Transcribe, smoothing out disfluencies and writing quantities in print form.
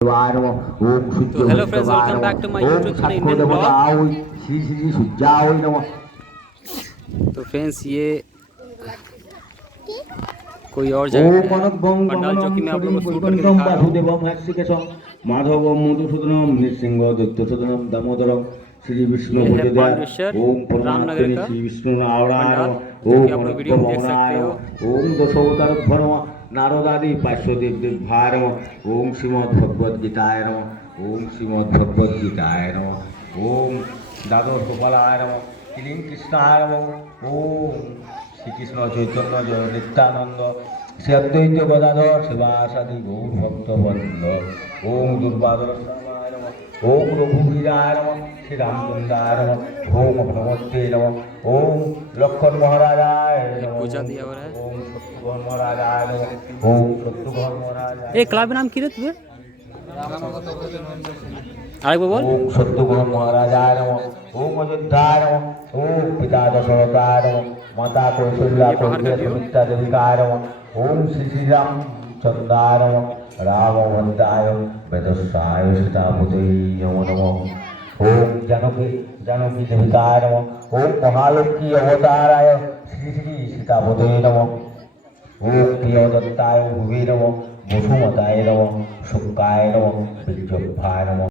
तो hello friends, welcome back to my YouTube channel Indian blog. Shri Shri सुजाओ नमः। तो फ्रेंड्स, ये कोई और ओम जगह है मनोभं पंडाल जो कि मैं आप गमनम लोगों को शूट करके वैकुंठम दिखा रहा हूँ। वासुदेवम हर्षिकेशम माधवम मधुसूदनम नृसिंह दत्तसूदनम दामोदरम श्री विष्णु ये है भुजदया। पांडुशेर ओम रामनगर परमात्मने का श्री विष्णु नारायण पंडाल, जो कि ओम आप लोग वीडियो अनंत में देख सकते भवनाय हो। ओम दशोतर भनम नारदादि पार्श्वदेव देवाय ओम श्रीमद् भगवद गीताय ओम श्रीमद् भगवद गीताय ओम द्वादश गोपालाय क्लीं कृष्णाय ओम শ্রীকৃষ্ণ চৈতন্য জয় নিত্যানন্দ শ্রী অদ্বৈত গদাধর শিবাসাদি গৌর ভক্তবৃন্দ ওম দুর্বাদর শর্মায় নমঃ ওম রঘুবীরায় নমঃ শ্রী রামচন্দ্রায় নমঃ ওম ভগবতে নমঃ ওম লক্ষণ মহারাজায় ये নমঃ पूजा दिया हो रहा है। ওম শত্রুঘ্ন মহারাজায় নমঃ ওম শত্রুঘ্ন মহারাজায় ए क्लब नाम की रे तुझे? আরেকবার বল। ओम शत्रुघ्न महाराजाय नमः ओम अयोध्याय नमः ओम पिता दशरथाय नमः माता कौशल्या ये बाहर का कौशल्या व्यू। सुमित्रा देविकाय नमः ओम श्री श्री राम चंद्राय नमः रामभद्राय वेदस्याय सीतापते नमो नमः ओम जानकी जानकी देविकाय नमः ओम महालक्ष्मी अवताराय श्री श्री सीतापते नमः ओम प्रियदत्ताय भुवे नमः वसुमताय नमः शुक्राय नमः विजयभाय नमः।